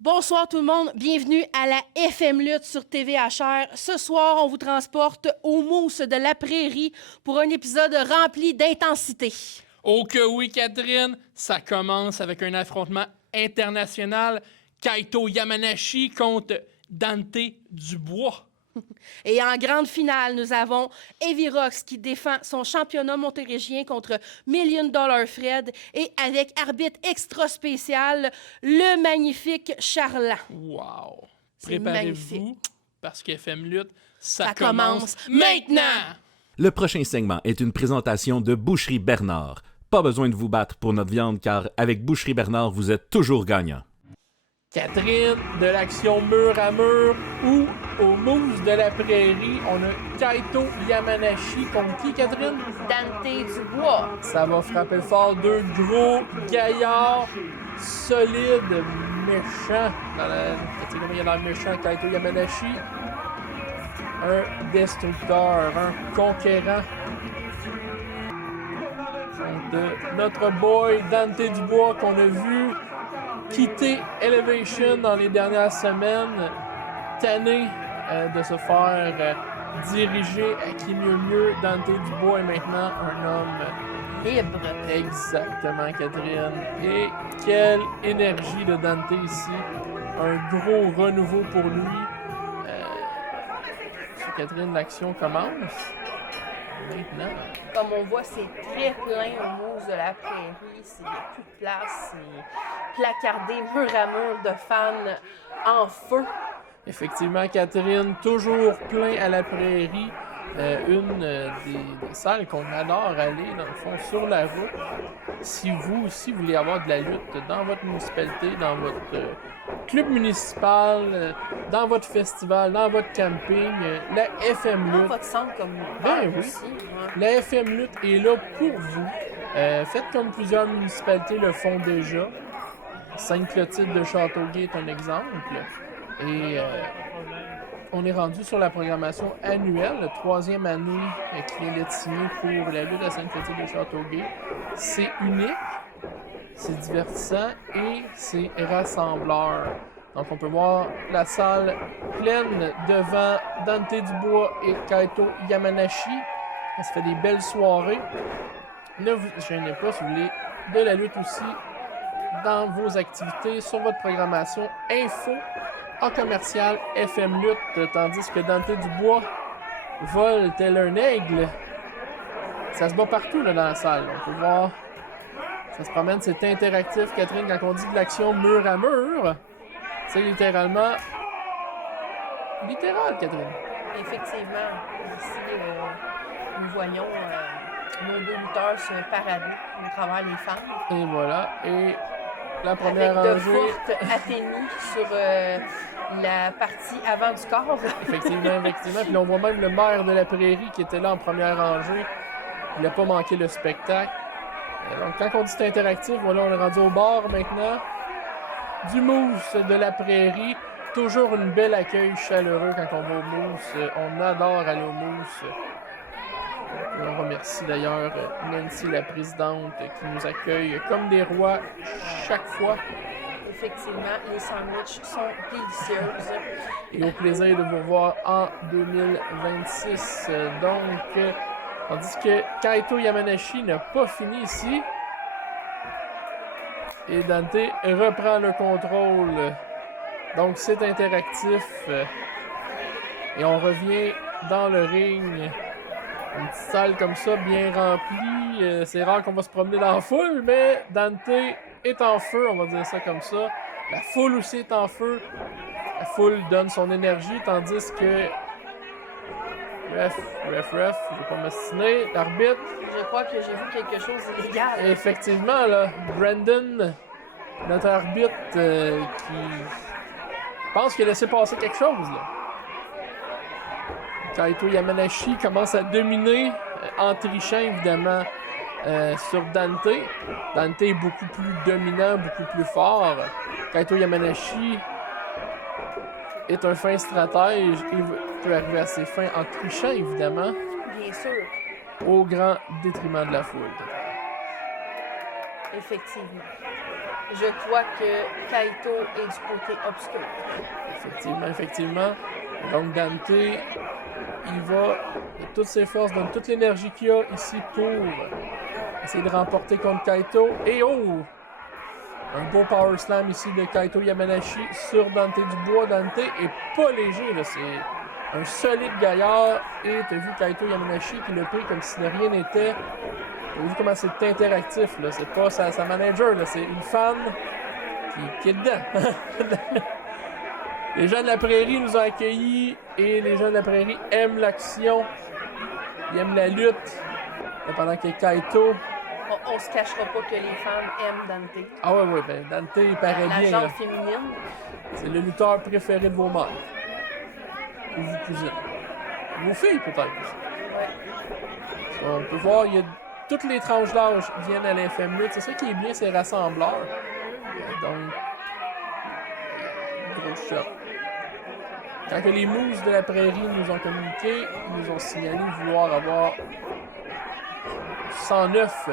Bonsoir tout le monde, bienvenue à la FM Lutte sur TVHR. Ce soir, on vous transporte au mousse de la prairie pour un épisode rempli d'intensité. Oh que oui, Catherine! Ça commence avec un affrontement international. Kaito Yamanashi contre Dante Dubois. Et en grande finale, nous avons Evirox qui défend son championnat montérégien contre Million Dollar Fred et avec arbitre extra spécial, le magnifique Charland. Wow! C'est Préparez-vous, magnifique. parce qu'FM Lutte, ça commence commence maintenant! Le prochain segment est une présentation de Boucherie Bernard. Pas besoin de vous battre pour notre viande car avec Boucherie Bernard, vous êtes toujours gagnant. Catherine, de l'action mur à mur ou au mousse de la prairie, on a Kaito Yamanashi contre qui, Catherine? Dante Dubois. Ça va frapper fort, deux gros gaillards, solides, méchants. Tu sais comment il a l'air méchant, Kaito Yamanashi? Un destructeur, un conquérant. De notre boy Dante Dubois qu'on a vu quitter Elevation dans les dernières semaines, tanné de se faire diriger à qui mieux. Dante Dubois est maintenant un homme Libre. Exactement, Catherine. Et quelle énergie de Dante ici. Un gros renouveau pour lui. Catherine, l'action commence. Maintenant. Comme on voit, c'est très plein au mousse de la prairie. Il n'y a plus de place. C'est placardé mur à mur de fans en feu. Effectivement, Catherine, toujours plein à la prairie. Une des salles qu'on adore aller, dans le fond, sur la route. Si vous aussi voulez avoir de la lutte dans votre municipalité, dans votre club municipal, dans votre festival, dans votre camping, la FM Dans Lutte. votre centre communautaire Ben oui. aussi. Ouais. La FM Lutte est là pour vous. Faites comme plusieurs municipalités le font déjà. Sainte-Clotilde de Châteauguay est un exemple. Et on est rendu sur la programmation annuelle, la troisième année qui vient d'être signée pour la lutte à Sainte-Clotilde de Châteauguay. C'est unique, c'est divertissant et c'est rassembleur. Donc on peut voir la salle pleine devant Dante Dubois et Kaito Yamanashi. Ça se fait des belles soirées. Ne vous gênez pas si vous voulez de la lutte aussi dans vos activités, sur votre programmation info en commercial FM Lutte, tandis que Dante Dubois vole tel un aigle. Ça se bat partout là, dans la salle. On peut voir, ça se promène, c'est interactif, Catherine, quand on dit de l'action mur à mur. C'est littéralement littéral, Catherine. Effectivement, ici, nous voyons nos deux lutteurs se parader au travers des fans. Et voilà. Et la première Avec de rangée. fortes atténues sur la partie avant du corps. Effectivement. Puis là, on voit même le maire de la prairie qui était là en première rangée. Il n'a pas manqué le spectacle. Donc, quand on dit c'est interactif, voilà, on est rendu au bar maintenant. Du mousse de la prairie. Toujours un bel accueil chaleureux quand on va au mousse. On adore aller au mousse. On remercie d'ailleurs Nancy, la présidente, qui nous accueille comme des rois chaque fois. Effectivement, les sandwichs sont délicieuses. Et au plaisir de vous revoir en 2026. Donc, tandis que Kaito Yamanashi n'a pas fini ici. Et Dante reprend le contrôle. Donc, c'est interactif. Et on revient dans le ring. Une petite salle comme ça, bien remplie. C'est rare qu'on va se promener dans la foule, mais Dante est en feu, on va dire ça comme ça. La foule aussi est en feu. La foule donne son énergie, tandis que... Ref, je vais pas m'astiner. L'arbitre... Je crois que j'ai vu quelque chose d'illégal. Effectivement, là, Brandon, notre arbitre, qui pense qu'il a laissé passer quelque chose, là. Kaito Yamanashi commence à dominer en trichant, évidemment, sur Dante. Dante est beaucoup plus dominant, beaucoup plus fort. Kaito Yamanashi est un fin stratège et peut arriver à ses fins en trichant, évidemment, Bien sûr, au grand détriment de la foule. effectivement. Je crois que Kaito est du côté obscur. Effectivement. Donc Dante, il va de toutes ses forces, donne toute l'énergie qu'il a ici pour essayer de remporter contre Kaito. Et oh! Un beau power slam ici de Kaito Yamanashi sur Dante Dubois. Dante est pas léger, là. C'est un solide gaillard. Et tu as vu Kaito Yamanashi qui l'a pris comme si de rien n'était. Tu as vu comment c'est interactif, là. C'est pas sa manager, là. C'est une fan qui est dedans. Les gens de la prairie nous ont accueillis et les gens de la prairie aiment l'action. Ils aiment la lutte. Et pendant que Kaito... On se cachera pas que les femmes aiment Dante. Ah ouais, ben Dante, il paraît La bien. genre Là. féminine. C'est le lutteur préféré de vos mères. Ou vos cousines. Vos filles, peut-être. Ouais. On peut voir, il y a toutes les tranches d'âge viennent à l'FM Lutte. C'est ça qui est bien, c'est rassembleur. Donc, gros shot. Quand que les Moose de la prairie nous ont communiqué, ils nous ont signalé vouloir avoir 109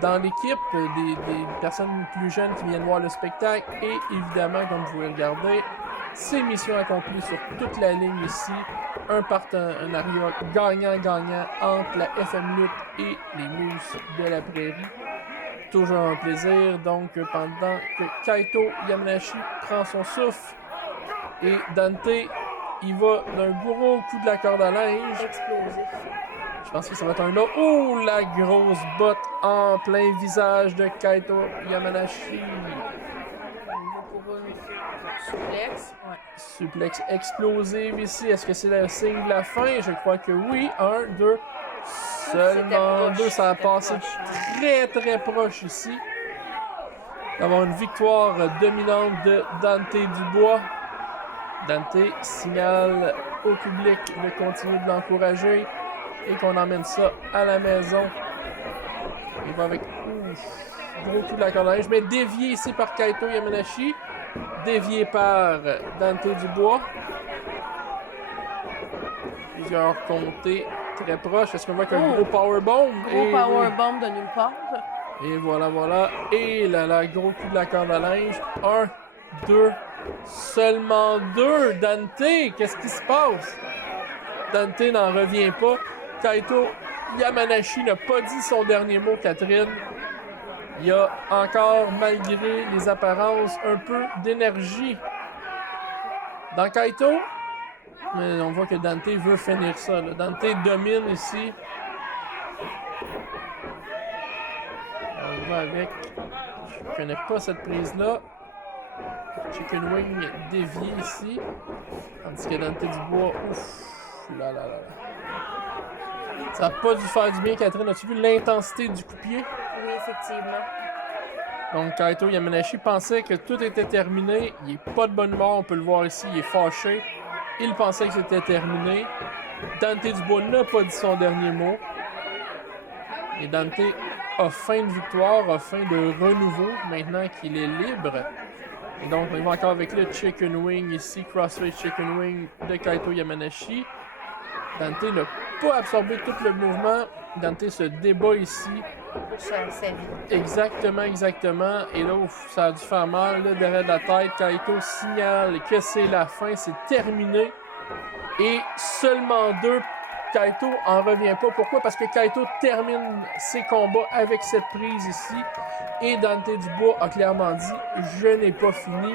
dans l'équipe, des personnes plus jeunes qui viennent voir le spectacle et évidemment, comme vous pouvez regarder, c'est mission accomplie sur toute la ligne ici. Un partenariat gagnant-gagnant entre la FM Lutte et les Moose de la prairie. Toujours un plaisir. Donc, pendant que Kaito Yamanashi prend son souffle et Dante, il va d'un gros coup de la corde à linge. Explosif. Je pense que ça va être un autre. Oh, la grosse botte en plein visage de Kaito Yamanashi. Pour une suplex. Ouais. Suplex explosive ici. Est-ce que c'est le signe de la fin? Je crois que oui. 1, 2. Seulement 2. Ça a passé très proche ici. D'avoir une victoire dominante de Dante Dubois. Dante signale au public de continuer de l'encourager et qu'on emmène ça à la maison. Il va avec gros coup de la corde à linge, mais dévié ici par Kaito Yamanashi, dévié par Dante Dubois. Plusieurs comptés très proches. Est-ce qu'on voit qu'un gros powerbomb? Gros powerbomb de nulle part. Et voilà. Et là, gros coup de la corde à linge. 1, 2, seulement 2. Dante, qu'est-ce qui se passe? Dante n'en revient pas. Kaito Yamanashi n'a pas dit son dernier mot, Catherine. Il y a encore, malgré les apparences, un peu d'énergie dans Kaito. Mais on voit que Dante veut finir ça. Là. Dante domine ici. On va avec... Je connais pas cette prise-là. Chicken Wing dévié ici. Tandis que Dante Dubois, ouf, là. Ça n'a pas dû faire du bien, Catherine. As-tu vu l'intensité du coup de pied? Oui, effectivement. Donc, Kaito Yamanashi pensait que tout était terminé. Il n'est pas de bonne humeur, on peut le voir ici. Il est fâché. Il pensait que c'était terminé. Dante Dubois n'a pas dit son dernier mot. Et Dante a faim de victoire, a faim de renouveau, maintenant qu'il est libre. Et donc, on va encore avec le Chicken Wing ici, Crossface Chicken Wing de Kaito Yamanashi. Dante n'a pas absorbé tout le mouvement. Dante se débat ici. Pour sa vie. Exactement. Et là, ça a dû faire mal, là, derrière la tête. Kaito signale que c'est la fin, c'est terminé. Et seulement 2. Kaito en revient pas. Pourquoi? Parce que Kaito termine ses combats avec cette prise ici. Et Dante Dubois a clairement dit « Je n'ai pas fini.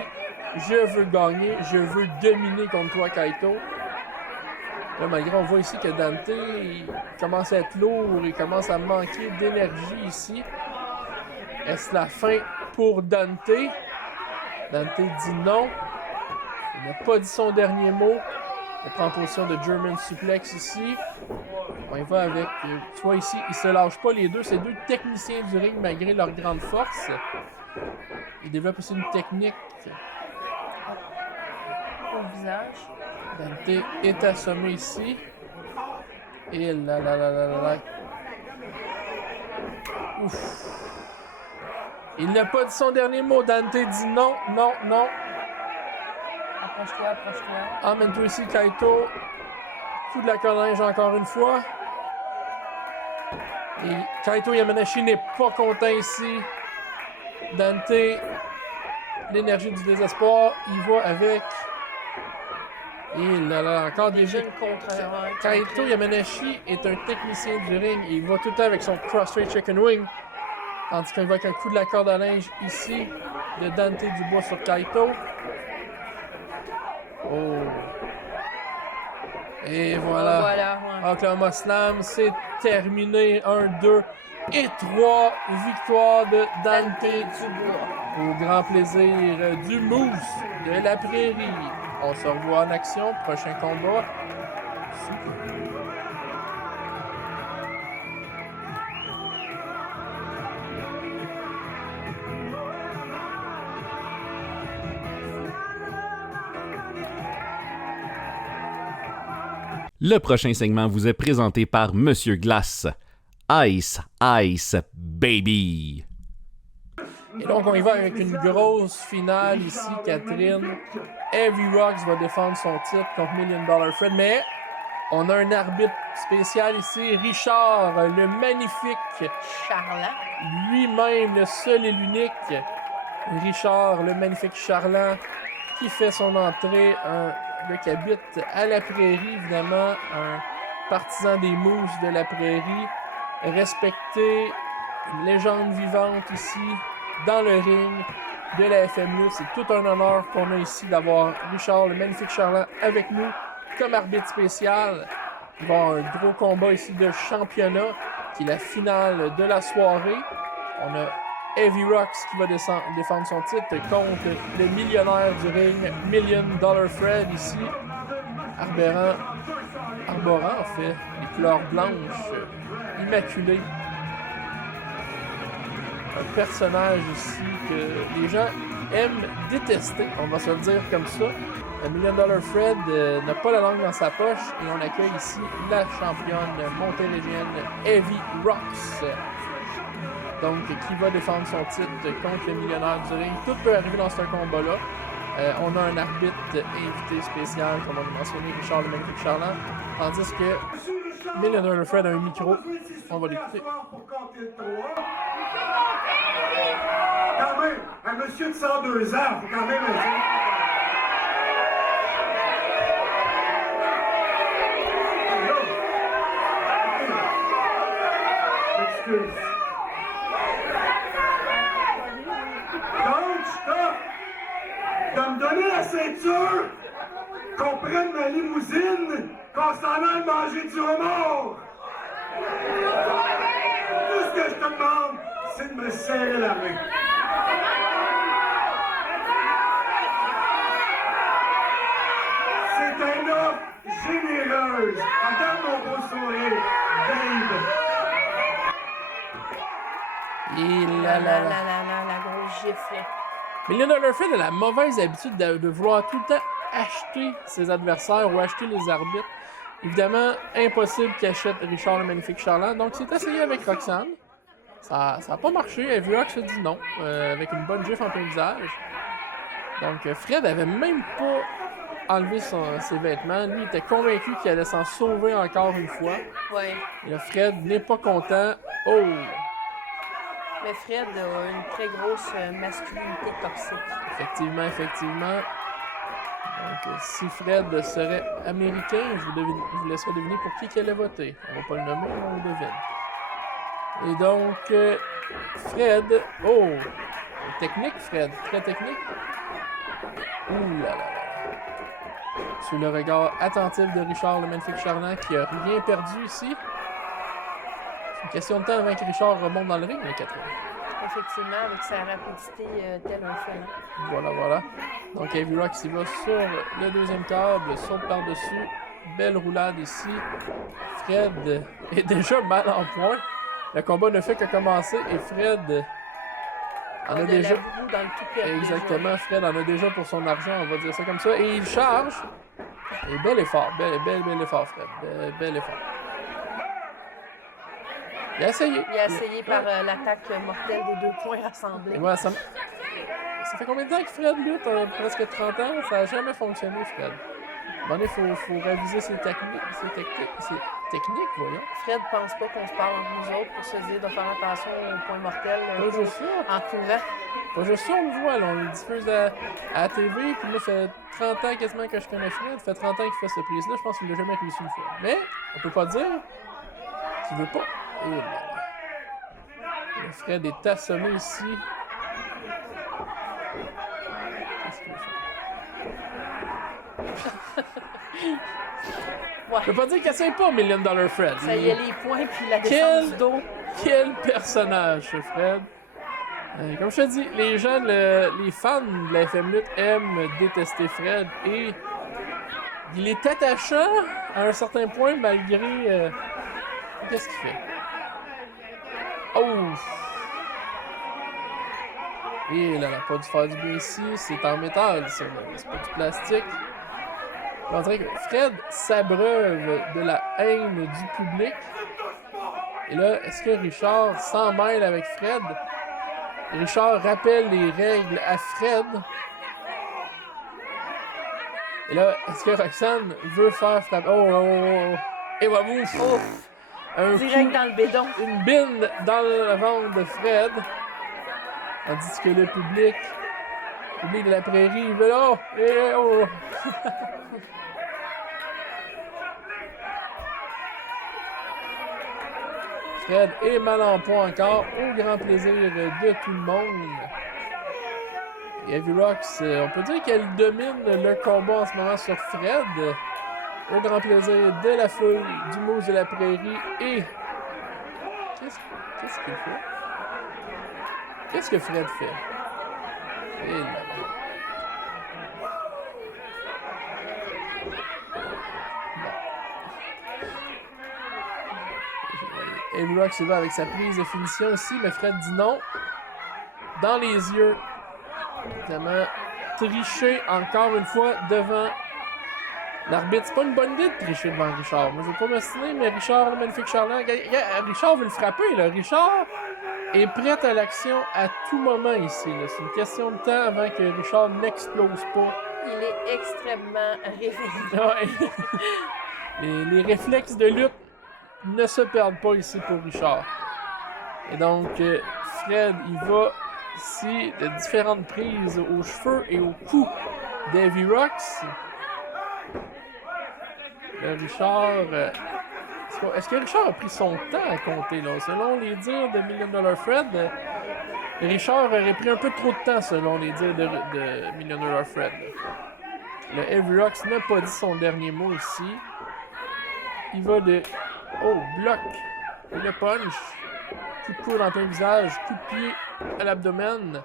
Je veux gagner. Je veux dominer contre toi, Kaito. » Là, malgré, on voit ici que Dante il commence à être lourd, il commence à manquer d'énergie ici. Est-ce la fin pour Dante? Dante dit non. Il n'a pas dit son dernier mot. Il prend position de German Suplex ici. On y va avec... Tu vois ici, ils se lâchent pas les deux. C'est deux techniciens du ring malgré leur grande force. Ils développent aussi une technique. Au visage. Dante est assommé ici. Et là. Ouf. Il n'a pas dit son dernier mot. Dante dit non. Approche-toi. Emmène-toi ici, Kaito. Coup de la collinge encore une fois. Et Kaito Yamanashi n'est pas content ici. Dante l'énergie du désespoir. Il va avec... Il a encore des jeux. Kaito Yamanashi est un technicien du ring. Il va tout le temps avec son cross-straight chicken wing. Tandis qu'il va avec un coup de la corde à linge ici de Dante Dubois sur Kaito. Oh. Et voilà. Ouais. Oklahoma Slam, c'est terminé. 1, 2 et 3 victoires de Dante Dubois. Au grand plaisir du Moose de la Prairie. On se revoit en action. Prochain combat. Super. Le prochain segment vous est présenté par Monsieur Glace. Ice, Ice, Baby. Et donc, on y va avec une grosse finale ici, Catherine. Heavy Rocks va défendre son titre contre $1 Million Fred, mais on a un arbitre spécial ici, Richard, le magnifique. Charlant. Lui-même, le seul et l'unique. Richard, le magnifique Charlant, qui fait son entrée. Un gars qui habite à la Prairie, évidemment. Un partisan des Mooses de la Prairie. Respecté, une légende vivante ici, dans le ring de la FMU. C'est tout un honneur qu'on a ici d'avoir Richard, le magnifique Charlant, avec nous comme arbitre spécial. Il va y avoir un gros combat ici de championnat, qui est la finale de la soirée. On a Heavy Rocks qui va défendre son titre contre le millionnaire du ring, $1 Million Fred ici, arborant en fait les couleurs blanches, immaculées. Un personnage ici que les gens aiment détester, on va se le dire comme ça. Le $1 Million Fred n'a pas la langue dans sa poche et on accueille ici la championne montérégienne Heavy Rocks. Donc, qui va défendre son titre contre le millionnaire du ring. Tout peut arriver dans ce combat-là. On a un arbitre invité spécial, comme on a mentionné, Richard, le magnifique Charlant. Tandis que $1 Million Fred a un micro. On va l'écouter. Quand même, un monsieur de 102 ans, faut quand même... Excuse. Donc, stop! De me donner la ceinture, qu'on prenne ma limousine, qu'on s'en aille manger du homard! Tout ce que je te demande, c'est de me serrer la main. C'est une offre généreuse. Regarde mon beau sourire, babe. Et La grosse gifle. $1 Million Fred a la mauvaise habitude de vouloir tout le temps acheter ses adversaires ou acheter les arbitres. Évidemment, impossible qu'il achète Richard, le magnifique Charlant. Donc, c'est essayé avec Roxane. Ça n'a pas marché. Heavy Rocks a dit non, avec une bonne gifle en plein visage. Donc, Fred avait même pas enlevé ses vêtements. Lui, il était convaincu qu'il allait s'en sauver encore une fois. Ouais. Et là, Fred n'est pas content. Oh! Mais Fred a une très grosse masculinité toxique. Effectivement. Donc, si Fred serait américain, je vous laisserai deviner pour qui il allait voter. On va pas le nommer, mais on le devine. Et donc, Fred... Oh! Technique, Fred. Très technique. Ouh là là. Sous le regard attentif de Richard, le magnifique Charlant, qui a rien perdu ici. C'est une question de temps avant que Richard remonte dans le ring, le 80. Effectivement, avec sa rapidité tel un félin. Voilà. Donc, Heavy Rocks il va sur le deuxième câble, saute par-dessus. Belle roulade ici. Fred est déjà mal en point. Le combat ne fait que commencer et Fred en a déjà... Dans le tout Exactement, déjà. Fred en a déjà pour son argent, on va dire ça comme ça. Et il charge. Et bel effort, bel effort, Fred. Bel effort. Il a essayé. Par l'attaque mortelle des 2 points rassemblés. Et voilà, ça fait combien de temps que Fred lutte? Presque 30 ans? Ça n'a jamais fonctionné, Fred. Bon, il faut réviser ses techniques, voyons. Fred pense pas qu'on se parle entre nous autres pour se dire de faire attention au point mortel Pas juste ça. en courant. Pas juste ça, on le voit, là, on le diffuse à la TV, puis là, ça fait 30 ans quasiment que je connais Fred, ça fait 30 ans qu'il fait cette prise-là, je pense qu'il l'a jamais réussi une fois. Mais, on peut pas dire qu'il veut pas. Et là, le Fred est assommé ici. Qu'est-ce qu'il veut faire? Ouais. Je peux pas dire qu'il essaie pas $1 million Fred. Ça y est, les points puis la descente du dos. Quel personnage, ce Fred. Comme je te dis, les gens, les fans de la FM Lutte aiment détester Fred et il est attachant à un certain point malgré... Qu'est-ce qu'il fait? Oh! Et là, pas dû faire du bien ici, c'est en métal, ça, c'est pas du plastique. On dirait que Fred s'abreuve de la haine du public. Et là, est-ce que Richard s'en mêle avec Fred? Richard rappelle les règles à Fred. Et là, est-ce que Roxane veut faire frapper? Oh! Et voilà, Oh! un Direct coup, dans le bédon. une bine dans le ventre de Fred. Tandis que le public de la prairie, il veut là. Oh! Fred est mal en point encore, au grand plaisir de tout le monde. Et Heavy Rocks, on peut dire qu'elle domine le combat en ce moment sur Fred. Au grand plaisir de la foule, du Moose de la prairie et... Qu'est-ce qu'il fait? Qu'est-ce que Fred fait? Et là, Heavy Rocks va avec sa prise de finition aussi, mais Fred dit non. Dans les yeux. Évidemment, tricher encore une fois devant l'arbitre. C'est pas une bonne idée de tricher devant Richard. Moi, je veux pas m'ostiner, mais Richard, le magnifique Charland, Richard veut le frapper, là. Richard est prêt à l'action à tout moment ici, là. C'est une question de temps avant que Richard n'explose pas. Il est extrêmement réveillé. Ouais. les réflexes de lutte ne se perdent pas ici pour Richard. Et donc, Fred, il va ici de différentes prises aux cheveux et au cou d'Heavy Rocks. Richard... est-ce que Richard a pris son temps à compter, là? Selon les dires de $1 Million Fred, Richard aurait pris un peu trop de temps, selon les dires de $1 Million Fred. Le Heavy Rocks n'a pas dit son dernier mot ici. Il va de... Oh, bloc. Et le punch. Coup de coude en plein visage. Coup de pied à l'abdomen.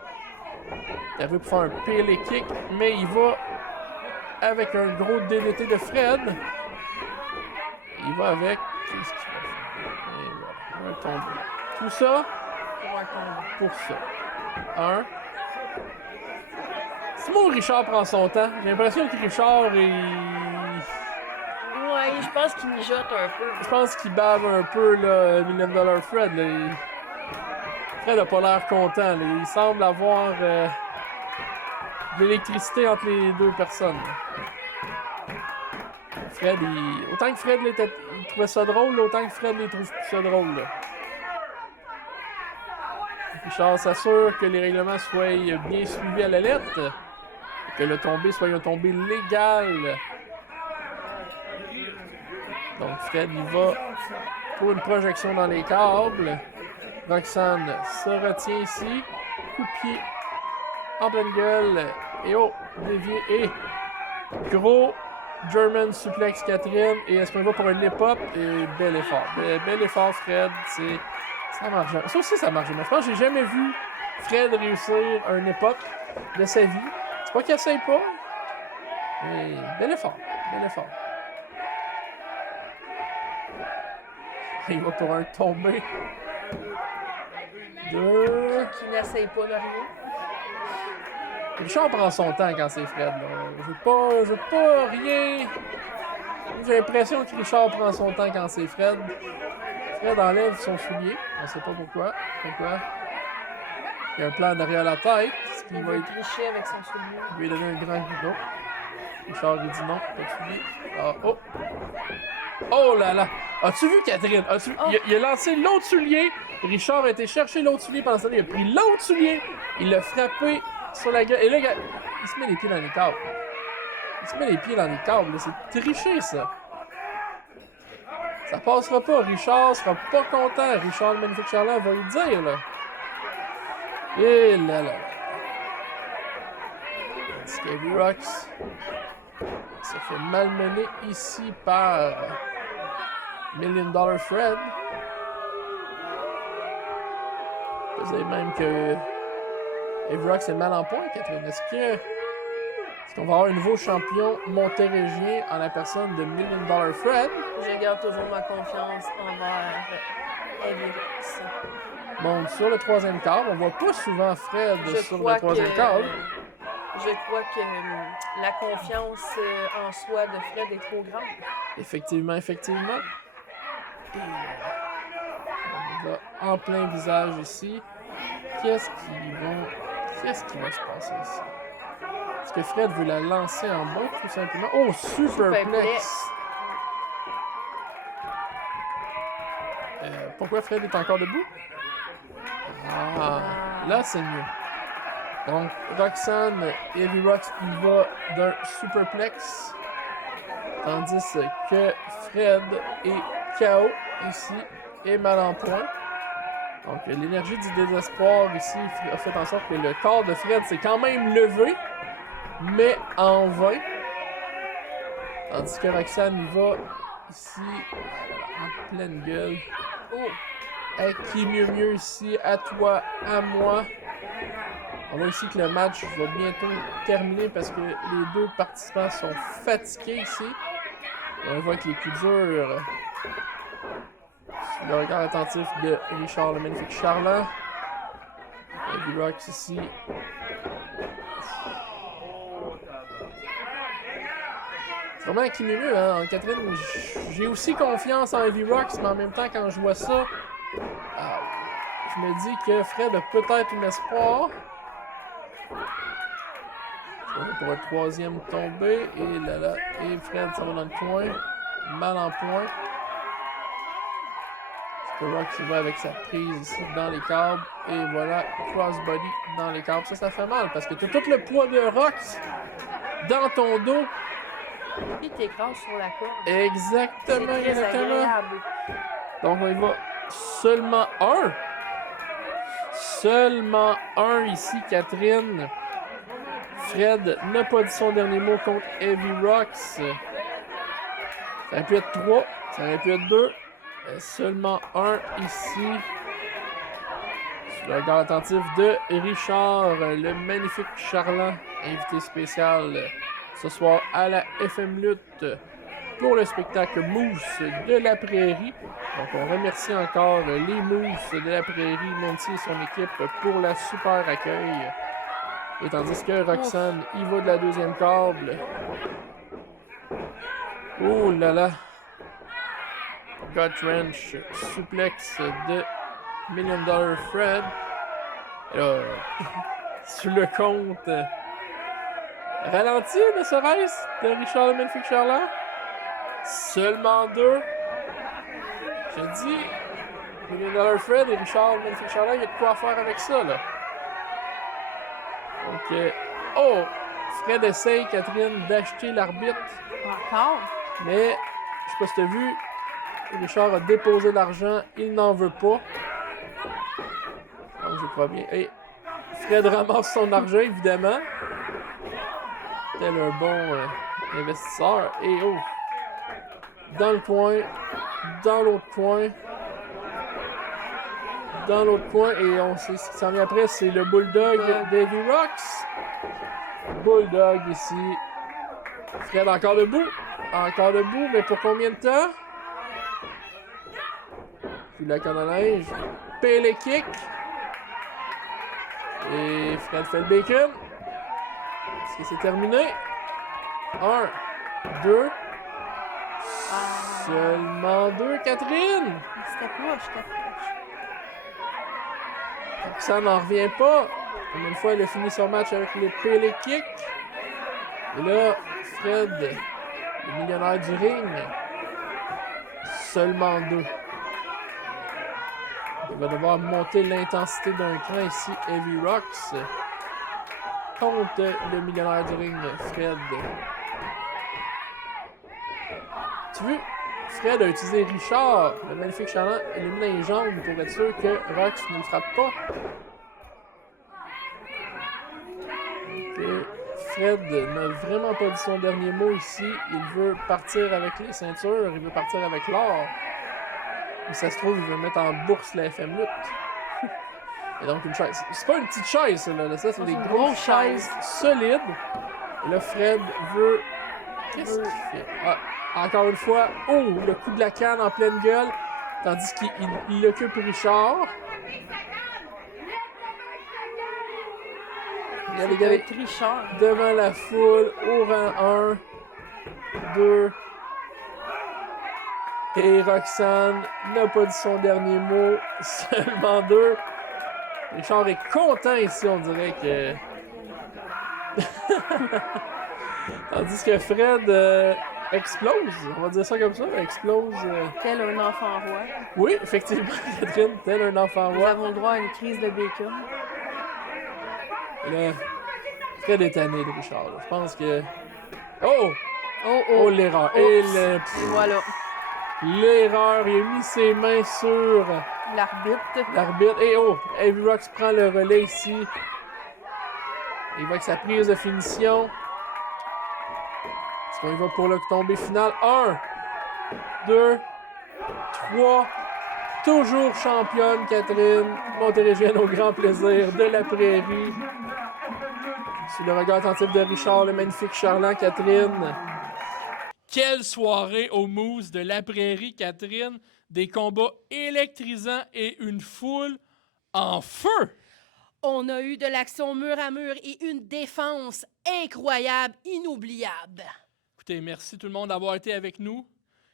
Il avait pour faire un pele kick, mais il va avec un gros DDT de Fred. Il va avec... Qu'est-ce qu'il va faire? Et voilà, il va tomber. Tout ça pour ça. Un. C'est bon, Richard prend son temps. J'ai l'impression que Richard est... Ouais, je pense qu'il mijote un peu. Je pense qu'il bave un peu, là, $1 Million Fred. Là. Fred a pas l'air content. Là. Il semble avoir de l'électricité entre les deux personnes. Fred, autant que Fred il trouvait ça drôle, autant que Fred il trouve plus ça drôle. Là. Richard s'assure que les règlements soient bien suivis à la lettre, et que le tombé soit un tombé légal. Donc Fred il va pour une projection dans les câbles. Roxane se retient ici. Coup de pied en pleine gueule. Et oh, dévié. Et gros German suplex Catherine. Et est-ce qu'on va pour un nip-up? Et bel effort. Bel effort Fred. Ça marche. Ça aussi ça marche. Mais je pense que j'ai jamais vu Fred réussir un nip-up de sa vie. C'est pas qu'il essaye pas. Mais bel effort. Bel effort. Il va pour un tombé. Deux. Qui n'essaye pas de rien. Richard prend son temps quand c'est Fred. Là. Je veux pas rien. J'ai l'impression que Richard prend son temps quand c'est Fred. Fred enlève son soulier. On sait pas pourquoi. Il y a un plan derrière la tête. Ce qui va être tricher avec son soulier. lui donner un grand coup. Richard, il dit non. As-tu vu? Ah, oh! Oh là là! As-tu vu, Catherine? As-tu vu? Il a lancé l'autre soulier. Richard a été chercher l'autre soulier pendant ce temps-là. Il a pris l'autre soulier. Il l'a frappé sur la gueule. Et là, il se met les pieds dans les câbles. Il se met les pieds dans les câbles. C'est triché, ça. Ça passera pas. Richard sera pas content. Richard, le magnifique Charlant, va lui dire, là. Et là là. Heavy Rocks se fait malmener ici par $1 Million Fred. Peut-être même que Heavy Rocks est mal en point, Catherine. Est-ce qu'on va avoir un nouveau champion montéréggien en la personne de $1 Million Fred? Je garde toujours ma confiance envers Heavy Rocks. Bon, sur le troisième câble, on voit pas souvent Fred sur le troisième câble. Je crois que la confiance en soi de Fred est trop grande. Effectivement. Et on va en plein visage ici. Qu'est-ce qui va se passer ici? Est-ce que Fred veut la lancer en bas, tout simplement? Oh, superplex! Pourquoi Fred est encore debout? Ah, là c'est mieux. Donc, Roxanne et Heavy Rocks, il va d'un superplex. Tandis que Fred est KO ici et mal en point. Donc, l'énergie du désespoir ici a fait en sorte que le corps de Fred s'est quand même levé, mais en vain. Tandis que Roxanne, il va ici en pleine gueule. Oh! Hey, qui mieux ici, à toi, à moi. On voit ici que le match va bientôt terminer parce que les deux participants sont fatigués ici. Et on voit que les coups durs sous le regard attentif de Richard, le magnifique Charlant. Heavy Rocks ici. C'est vraiment un qui mieux, hein, Catherine. J'ai aussi confiance en Heavy Rocks, mais en même temps, quand je vois ça, je me dis que Fred a peut-être un espoir. Pour un troisième tombé. Et là, et Fred, ça va dans le coin. Mal en point. Rock qui va avec sa prise ici dans les câbles. Et voilà, crossbody dans les câbles. Ça fait mal parce que tu as tout le poids de Rox dans ton dos. Il t'écrase sur la corde. Exactement, C'est très agréable. Donc on y va seulement un. Seulement un ici, Catherine. Fred n'a pas dit son dernier mot contre Heavy Rocks. Ça aurait pu être 3, ça aurait pu être 2. Seulement un ici. Sous le regard attentif de Richard, le magnifique Charlant, invité spécial ce soir à la FM Lutte pour le spectacle Mousse de la Prairie. Donc on remercie encore les Mousses de la Prairie, Nancy et son équipe pour la super accueil. Et tandis que Roxanne y va de la deuxième câble. Oh là là. Gut Wrench, suplex de $1 Million Fred. Et là, sur le compte ralenti de ce race de Richard le magnifique Charlant. Seulement 2. Je dis, $1 Million Fred et Richard le magnifique Charlant, il y a de quoi faire avec ça, là. Donc, oh! Fred essaye, Catherine, d'acheter l'arbitre. Encore? Mais, je sais pas si tu as vu, Richard a déposé l'argent, il n'en veut pas. Donc, je crois bien. Et Fred ramasse son argent, évidemment. Tel un bon investisseur. Et oh! Dans le coin, dans l'autre coin. Dans l'autre coin, et on sait ce qui s'en vient après, c'est le Bulldog d'Heavy Rocks. Bulldog ici. Fred encore debout. Encore debout, mais pour combien de temps? Puis la canne à linge. Pele kick. Et Fred fait le bacon. Est-ce que c'est terminé? 1, 2. Seulement 2, Catherine. C'était proche. Ça n'en revient pas. Une fois, elle a fini son match avec les Pele kicks. Et là, Fred, le millionnaire du ring, seulement 2. Il va devoir monter l'intensité d'un cran ici, Heavy Rocks, contre le millionnaire du ring, Fred. Tu vois, Fred a utilisé Richard, le magnifique Charlant, éliminer les jambes pour être sûr que Rox ne le frappe pas. Okay. Fred n'a vraiment pas dit son dernier mot ici. Il veut partir avec les ceintures, il veut partir avec l'or. Et ça se trouve, il veut mettre en bourse la FM Lutte. Et donc une chaise. C'est pas une petite chaise, ça, là. Ça, c'est des grosses chaises solides. Et là, Fred veut... Qu'est-ce qu'il fait? Ah, encore une fois, le coup de la canne en pleine gueule. Tandis qu'il occupe Richard. Regardez, devant la foule, au rang 1, 2. Et Roxane n'a pas dit son dernier mot, seulement 2. Richard est content ici, on dirait que... Tandis que Fred explose, on va dire ça comme ça, explose... Tel un enfant roi. Oui, effectivement, Catherine, tel un enfant Nous roi. avons le droit à une crise de bacon. Et là, Fred est tanné de Richard. Là. Je pense que... Oh, l'erreur. Et voilà. L'erreur, il a mis ses mains sur L'arbitre. Et Heavy Rocks prend le relais ici. Il va avec sa prise de finition. Est-ce qu'on y va pour le tombé final? 1, 2, 3. Toujours championne, Catherine. Montérégienne au grand plaisir de la prairie. Sous le regard attentif de Richard, le magnifique Charlant, Catherine. Quelle soirée au Mousse de la prairie, Catherine. Des combats électrisants et une foule en feu. On a eu de l'action mur à mur et une défense incroyable, inoubliable. Écoutez, merci tout le monde d'avoir été avec nous.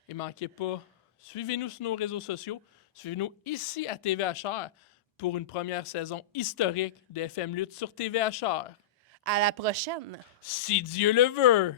Et manquez pas, suivez-nous sur nos réseaux sociaux. Suivez-nous ici à TVHR pour une première saison historique de FM Lutte sur TVHR. À la prochaine. Si Dieu le veut.